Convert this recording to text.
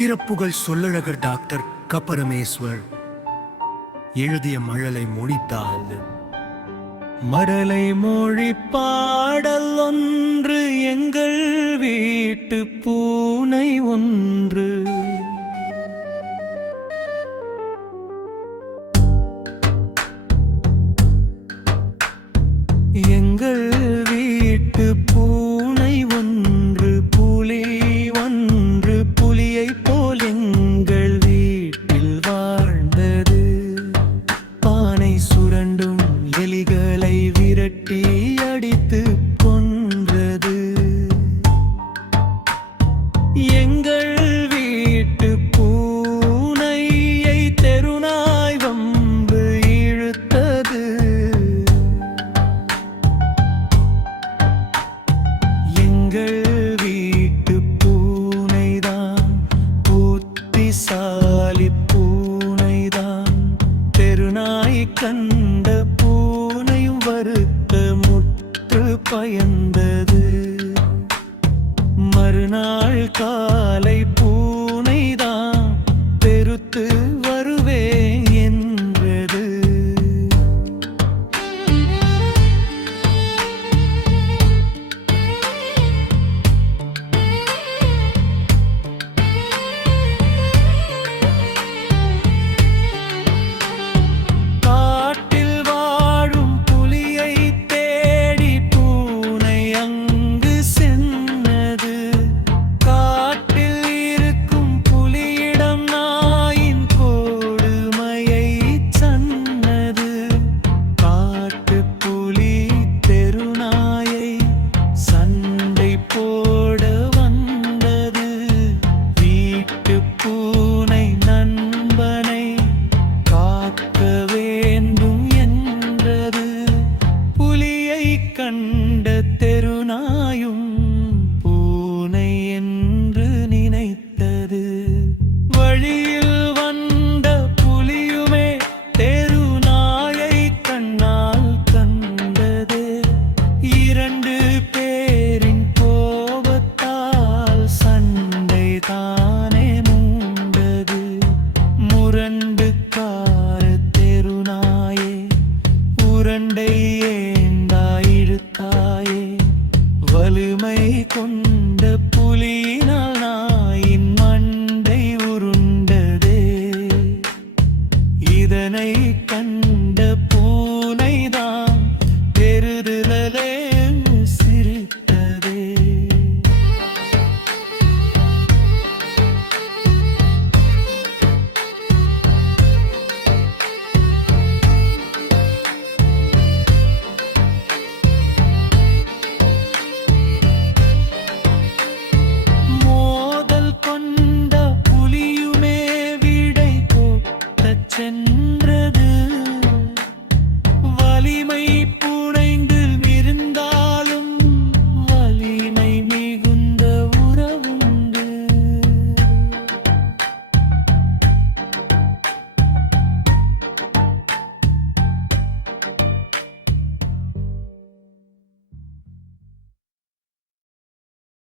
இறப்புகள் சொல்லழகர் டாக்டர் கபரமேஸ்வர் எழுதிய மழலை மொழித்தாள். மழலை மொழி பாடல் ஒன்று, எங்கள் வீட்டு பூனை ஒன்று. எங்கள் வீட்டு பூனை ஒன்று, புலி ஒன்று, புலியை போல் எங்கள் வீட்டில் வாழ்ந்தது. பானை சுரண்டும் எலிகளை விரட்டி அடித்து கொன்றது. எங்கள் வீட்டு பூனையை தெருநாய் வம்பு இழுத்தது. எங்கள் வீட்டு பூனைதான் புத்திசாலி பூனைதான். தெருநாய் கண்ட பூனையும் வருத்த முற்று பயந்தது. மறுநாள் காலை பூனைதான் பெருத்து வருவே என்றது. காட்டில் வாழும் புலியை தேடி பூனை அங்கு சென்றது. காட்டில் இருக்கும் புலியிடம் நாயின் கொடுமையை சொன்னது. காட்டுப் புலி தெருநாயை சண்டை போட வந்தது. வீட்டுப் பூனை நண்பனை காக்க வேண்டும் என்றது. புலியை கண்ட தெருநாயும் பூனை என்று நினைத்தது. வழியில் வந்த புலியுமே தெருநாயை கண்ணால் கண்டது. இரண்டு பேரின் கோபத்தால் சண்டை தானே மூண்டது. முரண்டுக்கார தெருநாயே, உரண்டை ஏந்தா இழுத்தாயே. வலிமை கொண்ட புலியினால் நாயின் மண்டை உருண்டதே. இதனை கண்ட பூனைதான் பெருதிலே சிரித்ததே. மோதல் கொண்ட புலியுமே விடை கோட்டச் சென்றது. வலிமை